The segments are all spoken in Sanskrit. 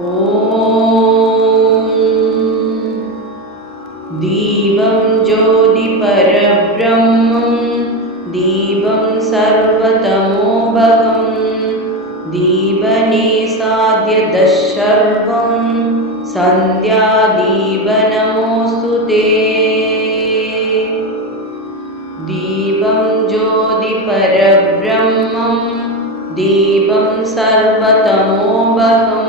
ॐ दीपं ज्योतिपरब्रह्मं दीपं सर्वतमोभगं दीपनिसाद्यदशर्वं सन्ध्यादीपनमोऽस्तु ते। दीपं ज्योतिपरब्रह्मं दीपं सर्वतमोभगं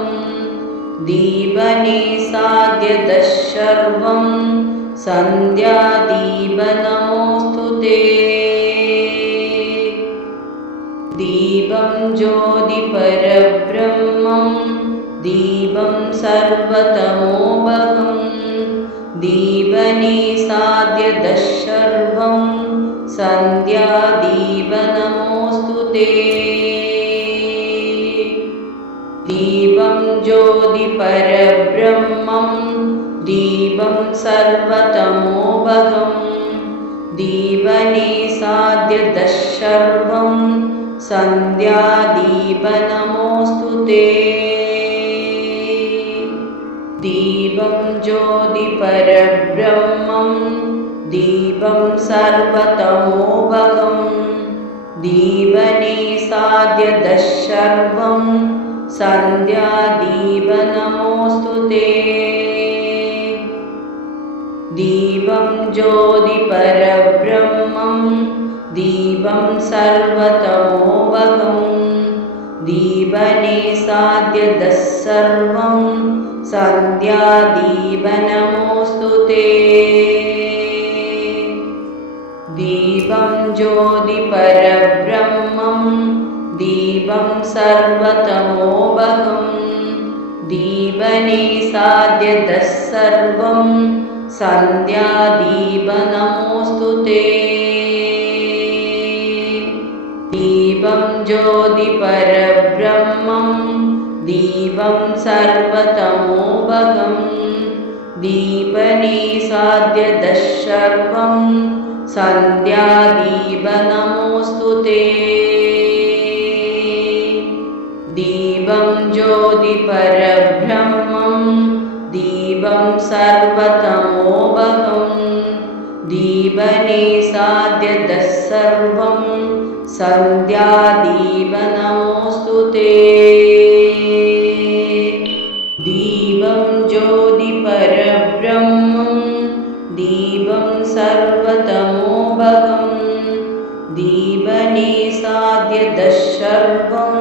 दीपनिसाद्यदशर्वं सन्ध्यादीपनमोऽस्तु ते। दीपं ज्योतिपरब्रह्मं दीपं सर्वतमोभगं दीपनिसाद्यदशर्वं सन्ध्यादीपनमोऽस्तु ते। दीपं ज्योतिपरब्रह्मं दीपं सर्वतमोभगं दीपनिसाद्यदशर्वं सन्ध्यादीपनमोऽस्तु ते। दीपं ज्योतिपरब्रह्मं दीपं सर्वतमोभगं दीपनिसाद्यदशर्वं सन्ध्यादीपनमोऽस्तु ते। दीपं ज्योतिपरब्रह्मं दीपं सर्वतमोभगं दीपनिसाद्यदशर्वं सन्ध्यादीपनमोऽस्तु ते। दीपं ज्योतिपरब्रह्मं दीपं सर्वतमोभगं दीपनिसाद्यदशर्वं सन्ध्यादीपनमोऽस्तु ते। दीपं ज्योतिपरब्रह्मं दीपं सर्वतमोभगं दीपनिसाद्यदशर्वं सन्ध्यादीपनमोऽस्तु ते। दीपं ज्योतिपरब्रह्मं दीपं सर्वतमोभगं दीपनिसाद्यदशर्वं सन्ध्यादीपनमोऽस्तु ते। दीपं ज्योतिपरब्रह्मं दीपं सर्वतमोभगं दीपनिसाद्यदशर्वं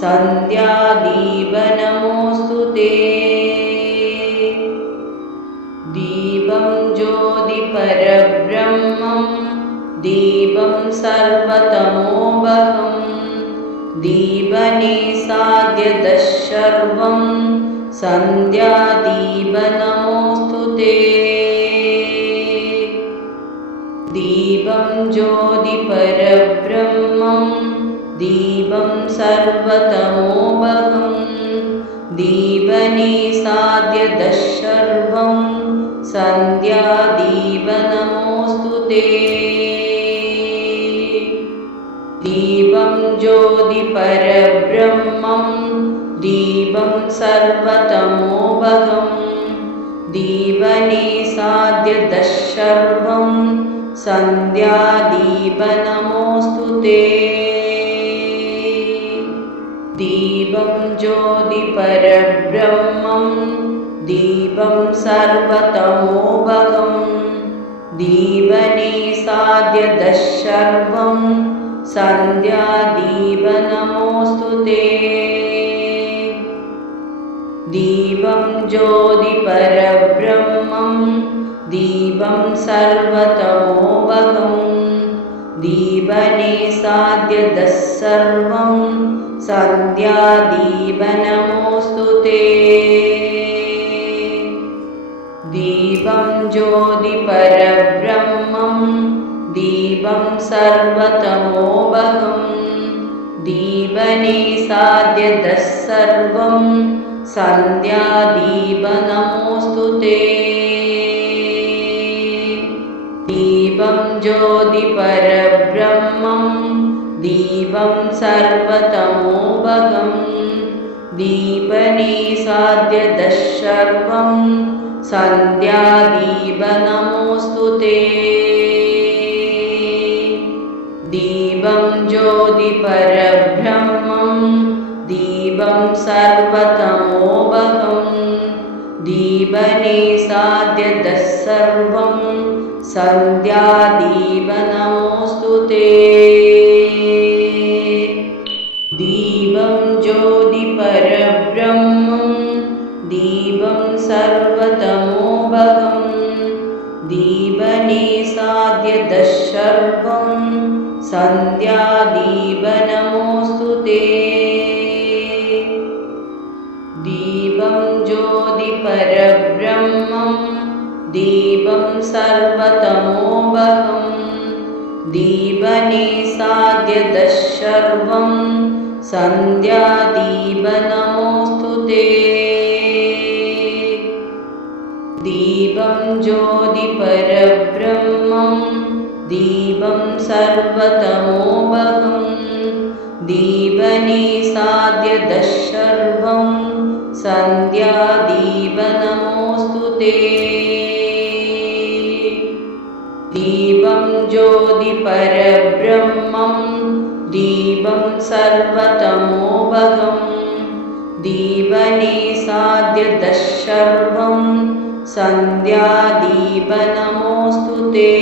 सन्ध्यादीपनमोऽस्तु ते। दीपं ज्योतिपरब्रह्मं दीपं सर्वतमोभगं दीपनिसाद्यदशर्वं सन्ध्यादीपनमोऽस्तु ते। दीपं ज्योतिपरब्रह्मं दीपं सर्वतमोभगं दीपनिसाद्यदशर्वं सन्ध्यादीपनमोऽस्तु ते। दीपं ज्योतिपरब्रह्मं दीपं सर्वतमोभगं दीपनिसाद्यदशर्वं सन्ध्यादीपनमोऽस्तु ते। दीपं ज्योतिपरब्रह्मं दीपं सर्वतमोभगं दीपनिसाद्यदशर्वं सन्ध्यादीपनमोऽस्तु ते। दीपं ज्योतिपरब्रह्मं दीपं सर्वतमोभगं दीपनिसाद्यदशर्वं सन्ध्यादीपनमोऽस्तु ते। दीपं ज्योतिपरब्रह्मं दीपं सर्वतमोभगं दीपनिसाद्यदशर्वं सन्ध्यादीपनमोऽस्तु ते। दीपं ज्योतिपरब्रह्मं दीपं सर्वतमोभगं दीपनिसाद्यतः सर्वं सन्ध्यादीपनमोऽस्तु ते। दीपं ज्योतिपरब्रह्मं दीपं सर्वतमोपहं दीपनिसाद्यतः सर्वं सन्ध्यादीपनमोऽस्तु ते। दीपं ज्योतिपरब्रह्मं दीपं सर्वतमोपहं दीपनिसाद्यतः सर्वं सन्ध्यादीपनमोऽस्तु ते। दीपं ज्योतिपरब्रह्मं दीपं सर्वतमोपहं दीपनिसाद्यतः सर्वं सन्ध्यादीपनमोऽस्तु ते। दीपं ज्योतिपरब्रह्मं दीपं सर्वतमोपहं दीपनिसाद्यतः सर्वं सन्ध्यादीपनमोऽस्तु ते। दीपं ज्योतिपरब्रह्मं दीपं सर्वतमोपहं दीपनिसाद्यतः सर्वं सन्ध्यादीपनमोऽस्तु ते।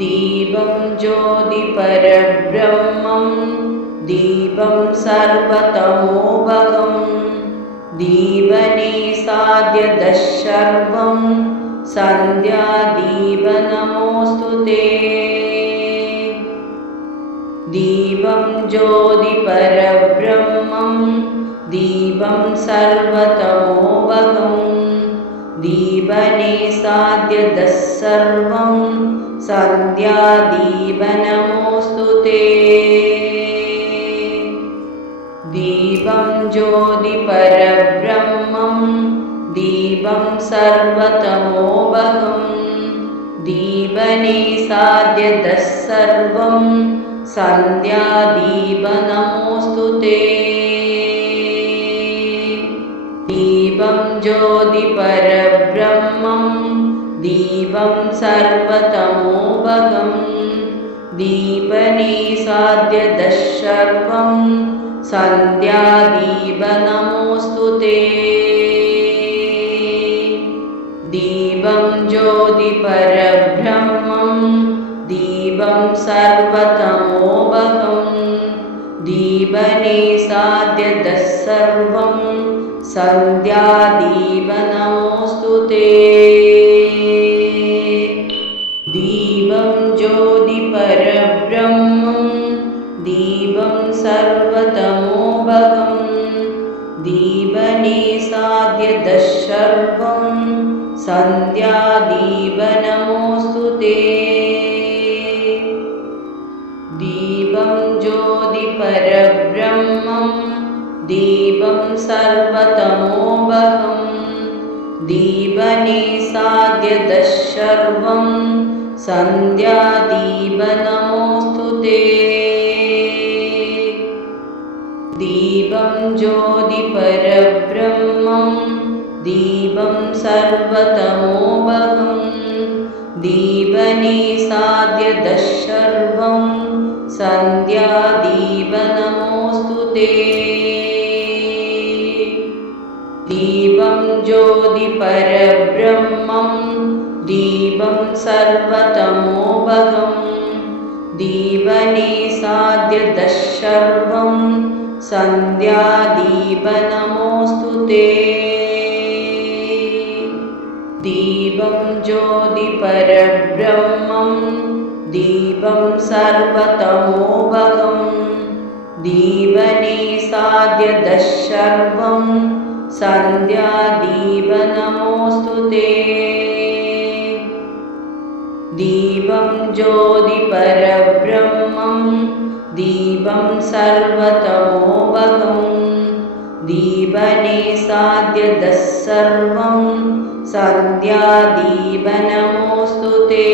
दीपं ज्योतिपरब्रह्मं दीपं सर्वतमोपहं दीपनिसाद्यतः सर्वं सन्ध्यादीपनमोऽस्तु ते। दीपं ज्योतिपरब्रह्मं दीपं सर्वतमोपहं दीपनिसाद्यतः सर्वं सन्ध्यादीपनमोऽस्तु ते। दीपं ज्योतिपरब्रह्मं दीपं सर्वतमोपहं दीपनिसाद्यतः सर्वं सन्ध्यादीपनमोऽस्तु ते। दीपं ज्योतिपरब्रह्मं दीपं सर्वतमोपहं दीपनिसाद्यतः सर्वं सन्ध्यादीपनमोऽस्तु ते। दीपं ज्योतिपरब्रह्मं दीपं सर्वतमोपहं दीपनिसाद्यतः सर्वं सन्ध्यादीपनमोऽस्तु ते। दीपं ज्योतिपरब्रह्मं दीपं सर्वतमोपहं दीपनिसाद्यतः सर्वं सन्ध्यादीपनमोऽस्तु ते। दीपं ज्योतिपरब्रह्मं दीपं सर्वतमोपहं दीपनिसाद्यतः सर्वं सन्ध्यादीपनमोऽस्तु ते। दीपं ज्योतिपरब्रह्मं दीपं सर्वतमोपहं दीपनिसाद्यतः सर्वं सन्ध्यादीपनमोऽस्तु ते। दीपं ज्योतिपरब्रह्मं दीपं सर्वतमोपहं दीपनिसाद्यतः सर्वं सन्ध्यादीपनमोऽस्तु ते। दीपं ज्योतिपरब्रह्मं दीपं सर्वतमोपहं दीपनिसाद्यतः सर्वं सन्ध्यादीपनमोऽस्तु ते। दीपं ज्योतिपरब्रह्मं दीपं सर्वतमोपहं दीपनिसाद्यतः सर्वं सन्ध्यादीपनमोऽस्तु ते।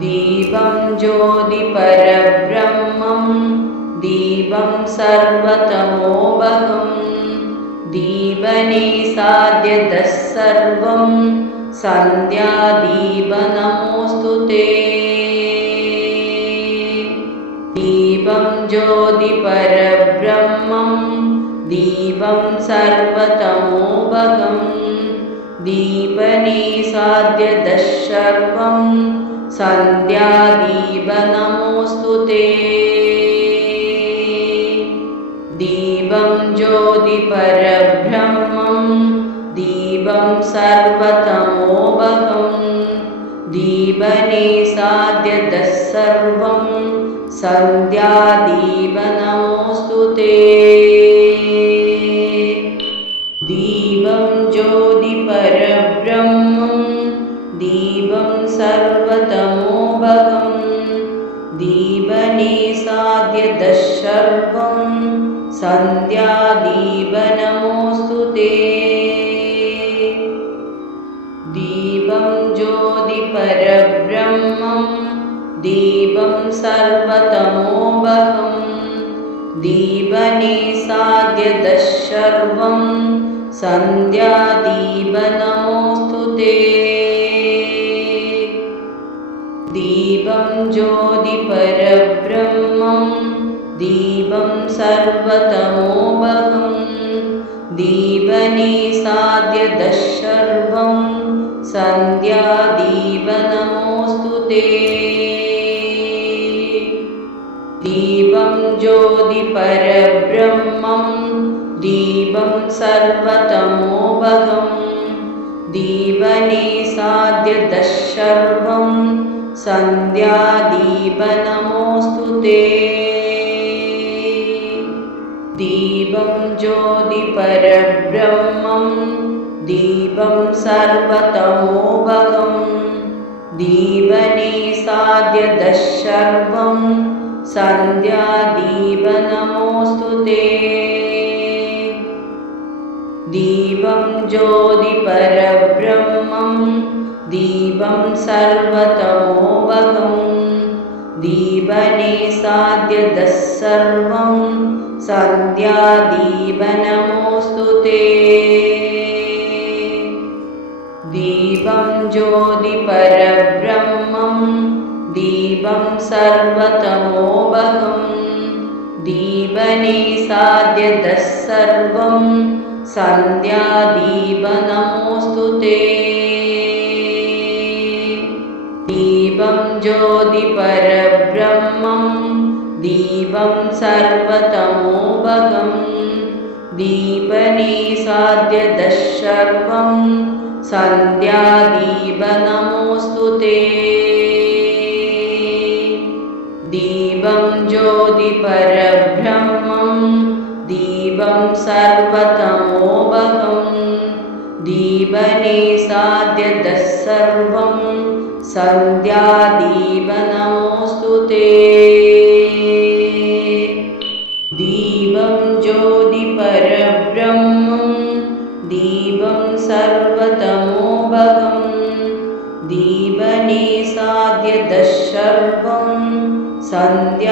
दीपं ज्योतिपरब्रह्मं दीपं सर्वतमोऽभगं दीपनिसाद्यतः सर्वं सन्ध्यादीपनमोऽस्तु ते दीपं ज्योतिपरब्रह्मं दीपं सर्वतमोऽभगं दीपनिसाद्यतः सर्वं सन्ध्यादीपनमोऽस्तु ते दीपं ज्योतिपरब्रह्मं दीपं सर्वतमोऽभगं दीपनिसाद्यतः सर्वं सन्ध्यादीपनमोऽस्तु ते दीपं ज्योतिपरब्रह्मं दीपं सर्वतमोऽभगं दीपनिसाद्यतः सर्वं सन्ध्यादीपनमोऽस्तु ते दीपं ज्योतिपरब्रह्मं दीपं सर्वतमोऽभगं दीपनिसाद्यतः सर्वं सन्ध्यादीपनमोऽस्तु ते दीपं ज्योतिपरब्रह्मं दीपं सर्वतमोऽभगं दीपनिसाद्यतः सर्वं सन्ध्यादीपनमोऽस्तु ते दीपं ज्योतिपरब्रह्मं दीपं सर्वतमोऽभगं दीपनिसाद्यतः सर्वं सन्ध्यादीपनमोऽस्तु ते दीपं ज्योतिपरब्रह्मं दीपं सर्वतमोऽभगं दीपनिसाद्यतः सर्वं सन्ध्यादीपनमोऽस्तु ते दीपं ज्योतिपरब्रह्मं दीपं सर्वतमोऽभगं दीपनिसाद्यतः सर्वं सन्ध्यादीपनमोऽस्तु ते दीपं ज्योतिपरब्रह्मं दीपं सर्वतमोऽभगं दीपनिसाद्यतः सर्वं सन्ध्यादीपनमोऽस्तु ते दीपं ज्योतिपरब्रह्मं दीपं सर्वतमोऽभगं दीपनिसाद्यतः सर्वं सन्ध्यादीपनमोऽस्तु ते दीपं ज्योतिपरब्रह्मं दीपं सर्वतमोऽभगं दीपनिसाद्यतः सर्वं सन्ध्यादीपनमोऽस्तु ते दीपं ज्योतिपरब्रह्मं दीपं सर्वतमोऽभगं दीपनिसाद्यतः सर्वं सन्ध्यादीपनमोऽस्तु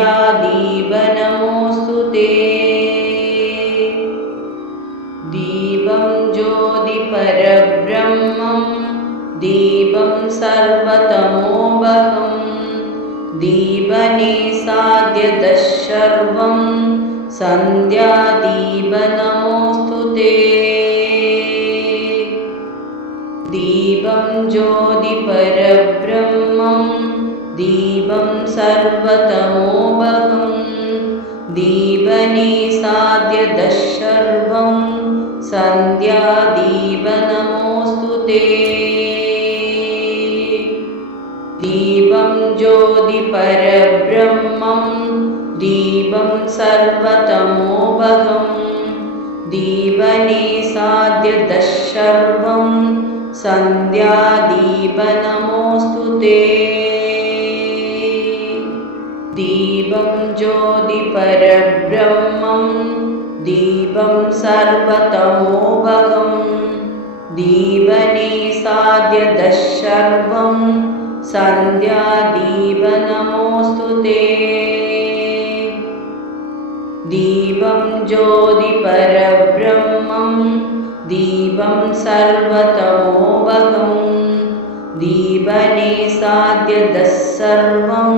ते दीपं ज्योतिपरब्रह्मं दीपं सर्वतमोऽभगं दीपनिसाद्यतः सर्वं सन्ध्यादीपनमोऽस्तु ते दीपं ज्योतिपरब्रह्मं दीपं सर्वतमोऽभगं दीपनिसाद्यतः सर्वं सन्ध्यादीपनमोऽस्तु ते दीपं ज्योतिपरब्रह्मं दीपं सर्वतमोऽभगं दीपनिसाद्यतः सर्वं सन्ध्यादीपनमोऽस्तु ते दीपं ज्योतिपरब्रह्मं दीपं सर्वतमोऽभगं दीपनिसाद्यतः सर्वं सन्ध्यादीपनमोऽस्तु ते दीपं ज्योतिपरब्रह्मं दीपं सर्वतमोभगं दीपने साध्यतः सर्वं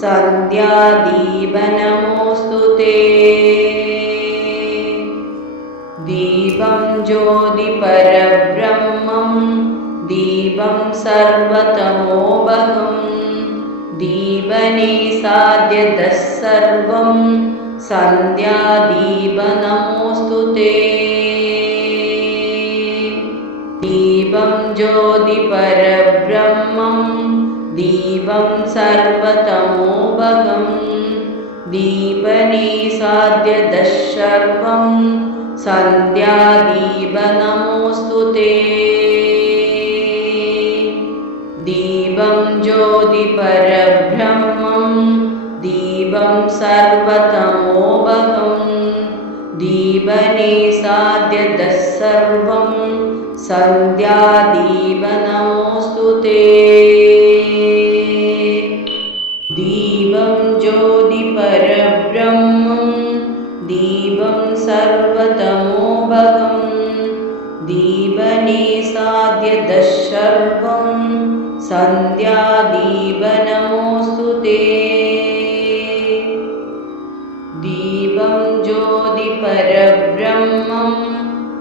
सन्ध्यादीपनमोऽस्तु ते। दीपं ज्योतिपरब्रह्मं दीपं सर्वतमोभगं दीपने साध्यतः सर्वं सन्ध्यादीपनमोऽस्तु ते। दीपं ज्योतिपरब्रह्मं दीपं सर्वतमोभगं दीपने साध्यतः सर्वं सन्ध्यादीपनमोऽस्तु ते। दीपं ज्योतिपरब्रह्मं दीपं सर्वतमोभगं दीपने साध्यतः सर्वं सन्ध्यादीपनमोऽस्तु ते। दीपं ज्योतिपरब्रह्मं दीपं सर्वतमोभगं दीपने साध्यतः सर्वं सन्ध्यादीपनमोऽस्तु ते। दीपं ज्योतिपरब्रह्मं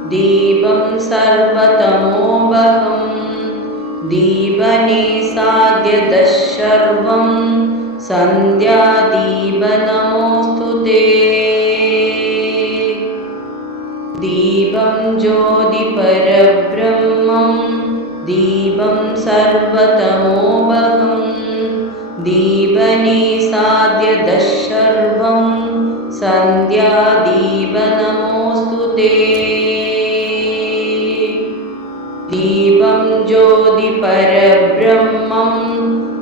दीपं सर्वतमोभगं दीपने साध्यतः सर्वं सन्ध्यादीपनमोऽस्तु ते। दीपं ज्योतिपरब्रह्मं दीपं सर्वतमोभगं दीपने साध्यतः सर्वं सन्ध्यादीपनमोऽस्तु ते। दीपं ज्योतिपरब्रह्मं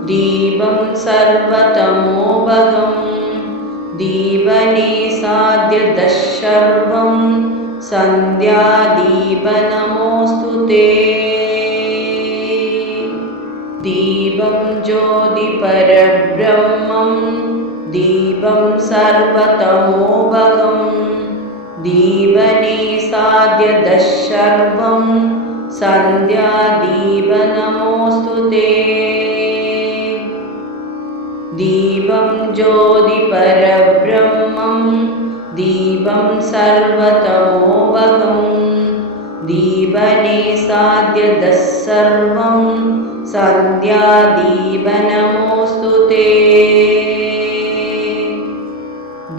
दीपं सर्वतमोभगं दीपने साध्यतः सर्वं सन्ध्यादीपनमोऽस्तु ते। दीपं ज्योतिपरब्रह्मं दीपं सर्वतमोभगं दीपने साध्यतः सर्वं सन्ध्यादीपनमोऽस्तु ते। दीपं ज्योतिपरब्रह्मं दीपं सर्वतमोभगं दीपने साध्यतः सर्वं सन्ध्यादीपनमोऽस्तु ते।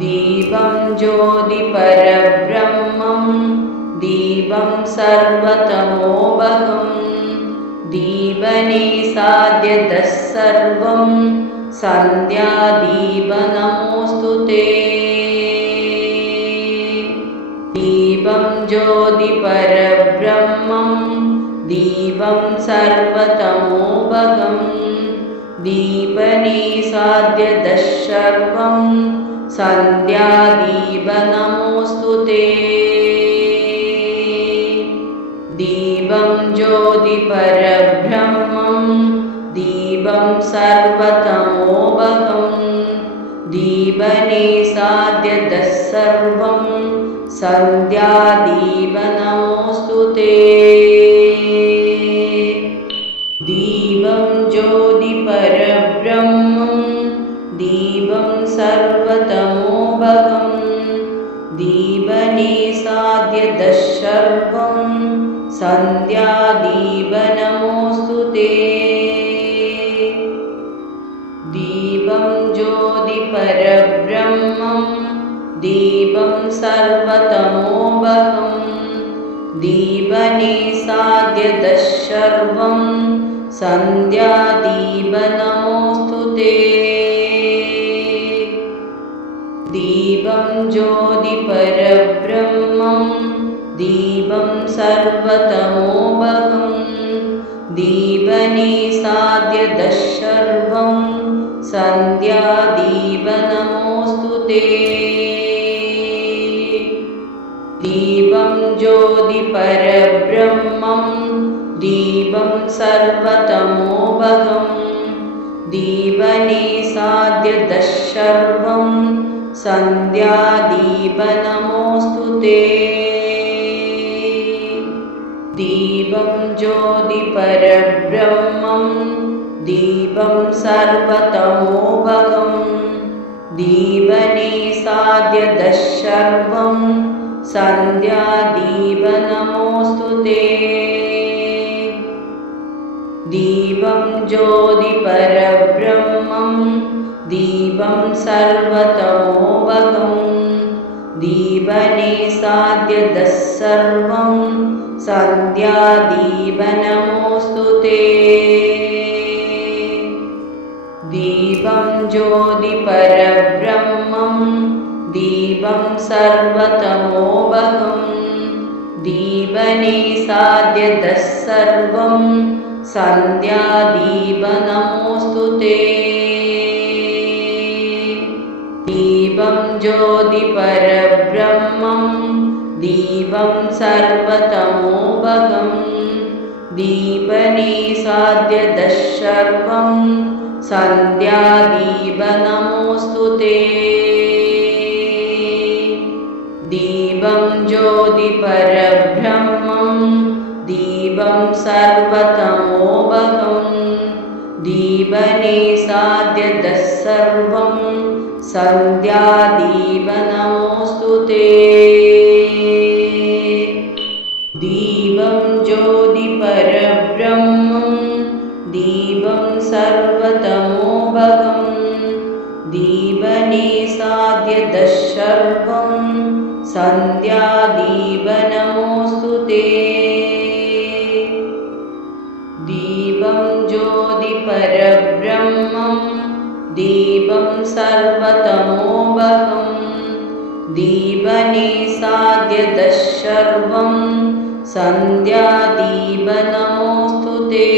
दीपं ज्योतिपरब्रह्मं दीपं सर्वतमोभगं दीपने साध्यतः सर्वं सन्ध्यादीपनमोऽस्तु ते। दीपं ज्योतिपरब्रह्मं दीपं सर्वतमोभगं दीपने साध्यतः सर्वं सन्ध्यादीपनमोऽस्तु ते। दीपं ज्योतिपरब्रह्मं दीपं सर्वतमोभगं दीपने साध्यतः सर्वं सन्ध्यादीपनमोऽस्तु ते। दीपं ज्योतिपरब्रह्मं दीपं सर्वतमोभगं दीपने साध्यतः सर्वं सन्ध्यादीपनमोऽस्तु ते। दीपं ज्योतिपरब्रह्मं दीपं सर्वतमोभगं दीपने साध्यतः सर्वं सन्ध्यादीपनमोऽस्तु ते। दीपं ज्योतिपरब्रह्मं दीपं सर्वतमोभगं दीपने साध्यतः सर्वं सन्ध्यादीपनमोऽस्तु ते। दीपं ज्योतिपरब्रह्मं दीपं सर्वतमोभगं दीपने साध्यतः सर्वं सन्ध्यादीपनमोऽस्तु ते। दीपं ज्योतिपरब्रह्मं दीपं सर्वतमोभगं दीपनिसाद्यदशर्वं सन्ध्यादीपनमोऽस्तु ते। दीपं ज्योतिपरब्रह्मं दीपं सर्वतमोभगं दीपनिसाद्यदशर्वं सन्ध्यादीपनमोऽस्तु ते। दीपं ज्योतिपरब्रह्मं दीपं सर्वतमोभगं दीपनिसाद्यदशर्वं सन्ध्यादीपनमोऽस्तु ते। दीपं ज्योतिपरब्रह्मं दीपं सर्वतमोभगं दीपनिसाद्यदशर्वं सन्ध्यादीपनमोऽस्तु ते। दीपं ज्योतिपरब्रह्मं दीपं सर्वतमोभगं दीपनिसाद्यदशर्वं सन्ध्यादीपनमोऽस्तु ते। दीपं ज्योतिपरब्रह्मं दीपं सर्वतमोभगं दीपनिसाद्यदशर्वं सन्ध्यादीपनमोऽस्तु ते। दीपं ज्योतिपरब्रह्मं दीपं सर्वतमोभगं दीपनिसाद्यदशर्वं सन्ध्यादीपनमोऽस्तु ते।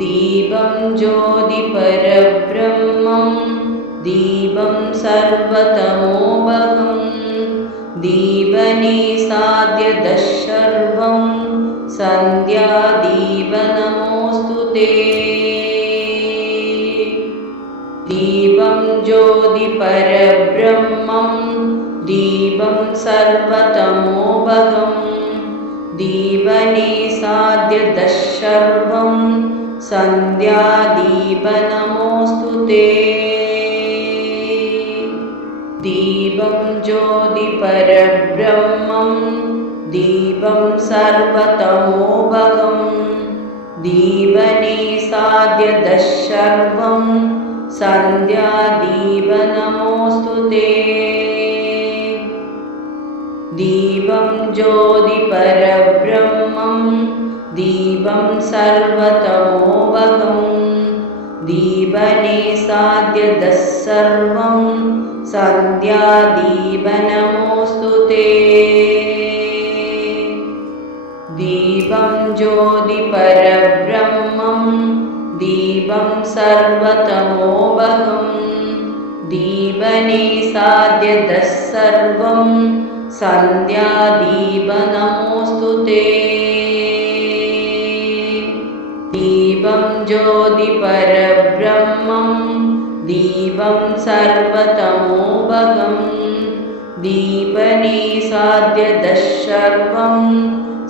दीपं ज्योतिपरब्रह्मं दीपं सर्वतमोभगं दीपनिसाद्यदशर्वं सन्ध्यादीपनमोऽस्तु ते। दीपं ज्योतिपरब्रह्मं दीपं सर्वतमोभगं दीपनिसाद्यदशर्वं सन्ध्यादीपनमोऽस्तु ते। दीपं ज्योतिपरब्रह्मं दीपं सर्वतमोभगं दीपनिसाद्यदशर्वं सन्ध्यादीपनमोऽस्तु ते। दीपं ज्योतिपरब्रह्मं दीपं सर्वतमोभगं दीपनिसाद्यदशर्वं सन्ध्यादीपनमोऽस्तु ते। दीपं ज्योतिपरब्रह्मं दीपं सर्वतमोभगं दीपनिसाद्यदशर्वं सन्ध्यादीपनमोऽस्तु ते। दीपं ज्योतिपरब्रह्मं दीपं सर्वतमोभगं दीपनिसाद्यदशर्वं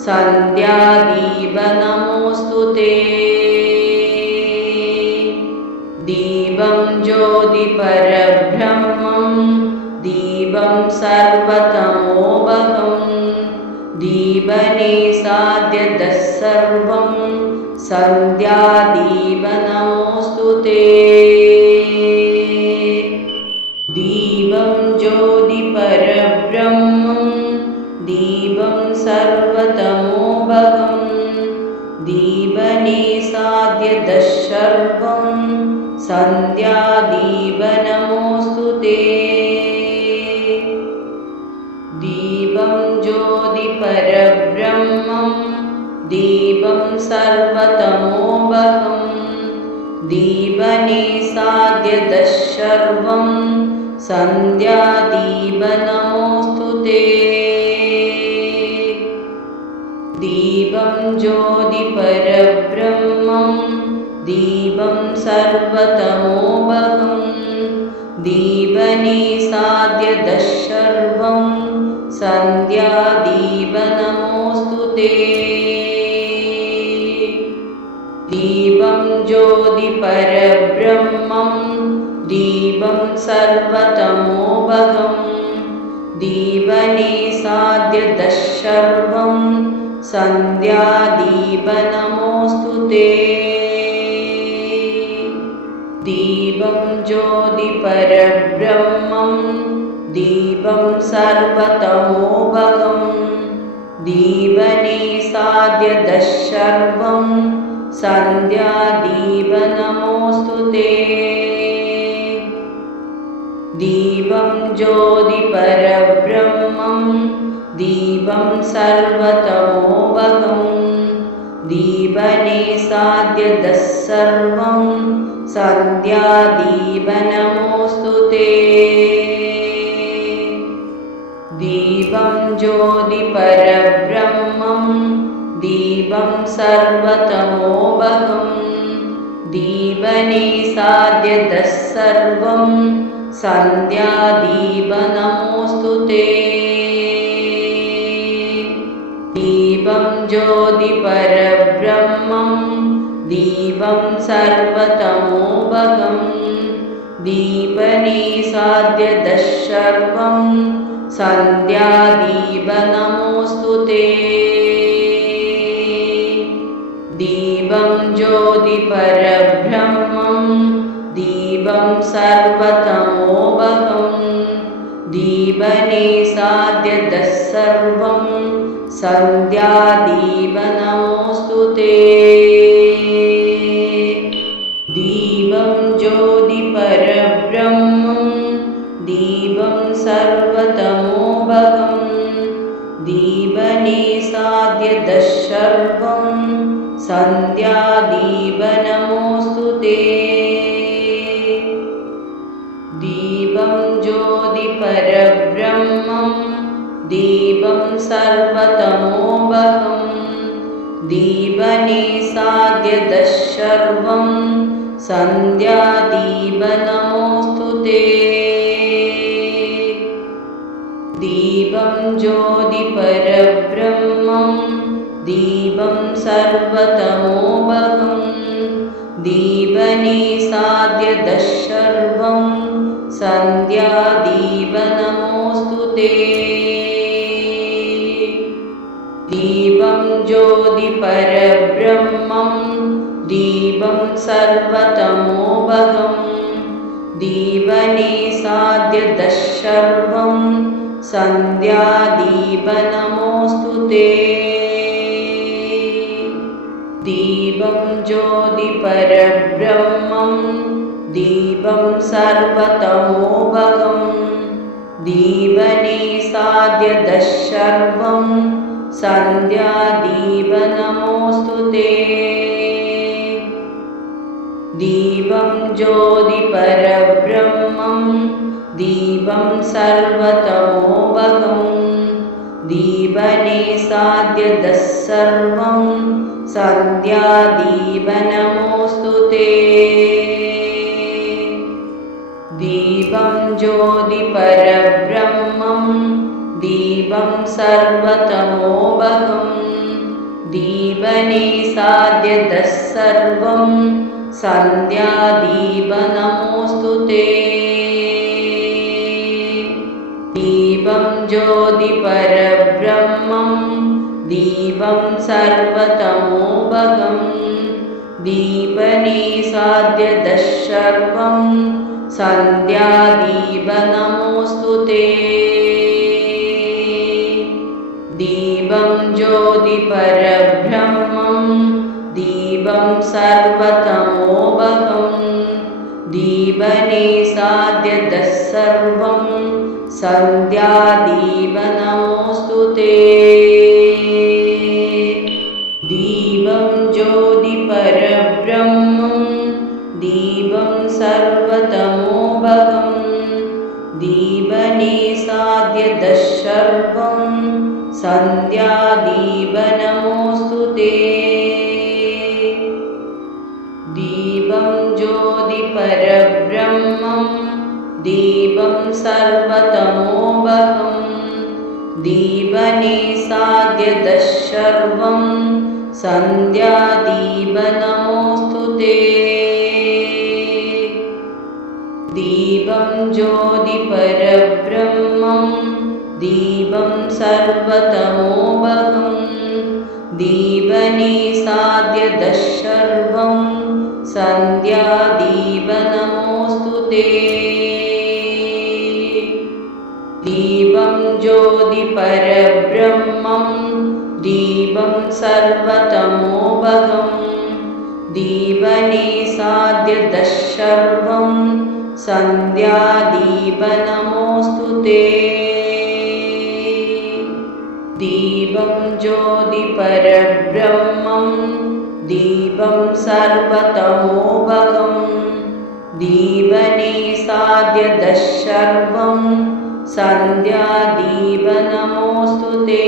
सन्ध्यादीपनमोऽस्तु ते। दीपं ज्योतिपरब्रह्मं दीपं सर्वतमोभगं दीपनिसाद्यदशर्वं सन्ध्यादीपनमोऽस्तु ते। दीपं ज्योतिपरब्रह्मं दीपं सर्वतमोभगं दीपनिसाद्यदशर्वं सन्ध्यादीपनमोऽस्तु ते। दीपं ज्योतिपरब्रह्मं दीपं सर्वतमोभगं दीपनिसाद्यदशर्वं सन्ध्यादीपनमोऽस्तु ते। दीपं ज्योतिपरब्रह्मं दीपं सर्वतमोभगं दीपनिसाद्य दशर्वं सन्ध्यादीपनमोऽस्तु ते। दीपं ज्योतिपरब्रह्मं दीपं सर्वतमोभगं दीपनिसाद्य दशर्वं सन्ध्यादीपनमोऽस्तु ते। दीपं ज्योतिपरब्रह्मं दीपं सर्वतमोभगं दीपनिसाद्य दशर्वं सन्ध्यादीपनमोऽस्तु ते। दीपं ज्योतिपरब्रह्मं दीपं सर्वतमोभगं दीपनिसाद्य दशर्वं सन्ध्यादीपनमोऽस्तु ते। दीपं ज्योतिपरब्रह्मं दीपं सर्वतमोभगं दीपनिसाद्य दशर्वं सन्ध्यादीपनमोऽस्तु ते। दीपं ज्योतिपरब्रह्मं दीपं सर्वतमोभगं दीपनिसाद्य दशर्वं सन्ध्यादीपनमोऽस्तु ते। दीपं ज्योतिपरब्रह्मं दीपं सर्वतमोभगं दीपनिसाद्य दशर्वं सन्ध्यादीपनमोऽस्तु ते। दीपं ज्योतिपरब्रह्मं दीपं सर्वतमोभगं दीपनिसाद्य दशर्वं सन्ध्यादीपनमोऽस्तु ते। दीपं ज्योतिपरब्रह्मं दीपं सर्वतमोभगं दीपनिसाद्य दशर्वं सन्ध्यादीपनमोऽस्तु ते। दीपं ज्योतिपरब्रह्मं दीपं सर्वतमोभगं दीपनिसाद्य दशर्वं सन्ध्यादीपनमोऽस्तु ते। दीपं ज्योतिपरब्रह्मं दीपं सर्वतमोभगं दीपनिसाद्य दशर्वं सन्ध्यादीपनमोऽस्तु ते। दीपं ज्योतिपरब्रह्मं दीपं सर्वतमोभगं दीपनिसाद्य दशर्वं सन्ध्यादीपनमोऽस्तु ते। दीपं ज्योतिपरब्रह्मं दीपं सर्वतमोभगं दीपनिसाद्य दशर्वं सन्ध्यादीपनमोऽस्तु ते। दीपं ज्योतिपरब्रह्मं दीपं सर्वतमोभगं दीपनिसाद्य दशर्वं सन्ध्यादीपनमोऽस्तु ते। दीपं ज्योतिपरब्रह्मं दीपं सर्वतमोभगं दीपनिसाद्य दशर्वं सन्ध्यादीपनमोऽस्तु ते। दीपं ज्योतिपरब्रह्मं दीपं सर्वतमोभगं दीपनिसाद्य दशर्वं सन्ध्यादीपनमोऽस्तु ते। दीपं ज्योतिपरब्रह्मं दीपं सर्वतमोभगं दीपनिसाद्य दशर्वं सन्ध्यादीपनमोऽस्तु ते। दीपं ज्योतिपरब्रह्मं दीपं सर्वतमोऽवहं दीपनिषाद्यदशर्वं सन्ध्यादीपनमोऽस्तु ते दीपं ज्योतिपरब्रह्मं दीपं सर्वतमोऽवहं दीपनिषाद्यदशर्वं सन्ध्यादीपनमोऽस्तु ते दीपं ज्योतिपरब्रह्मं दीपं सर्वतमोऽवहं दीपनिषाद्यदशर्वं सन्ध्यादीपनमोऽस्तु ते दीपं ज्योतिपरब्रह्मं दीपं सर्वतमोऽवहं दीपनिषाद्यदशर्वं सन्ध्यादीपनमोऽस्तु ते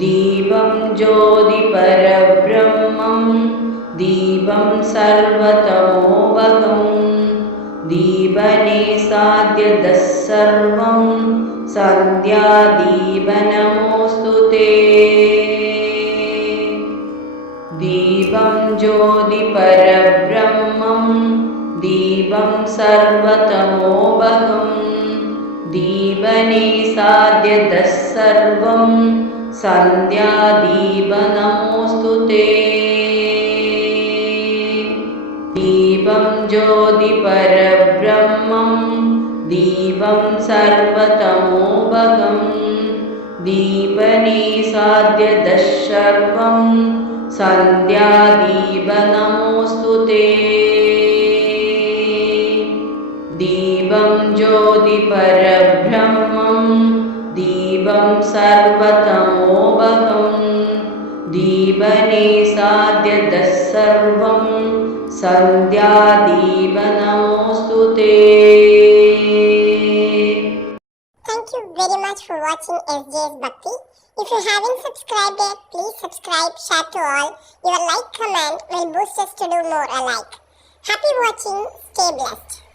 दीपं ज्योतिपरब्रह्मं दीपं सर्वतमोऽवहं दीपनिषाद्यदशर्वं सन्ध्यादीपनमोऽस्तु ते दीपं ज्योतिपरब्रह्मं दीपं सर्वतमोऽवहं दीपनिषाद्यदशर्वं सन्ध्यादीपनमोऽस्तु ते दीपं ज्योतिपरब्रह्मं दीपं सर्वतमोऽवहं दीपनिषाद्यदशर्वं सन्ध्यादीपनमोऽस्तु ते दीपं ज्योतिपरब्रह्मं दीपं सर्वतमोऽवहं दीपनिषाद्यदशर्वं सन्ध्यादीपनमोऽस्तु ते Thank you very much for watching SJS Bhakti. If you haven't subscribed yet, please subscribe, share to all. Your like, comment will boost us to do more alike. Happy watching. Stay blessed.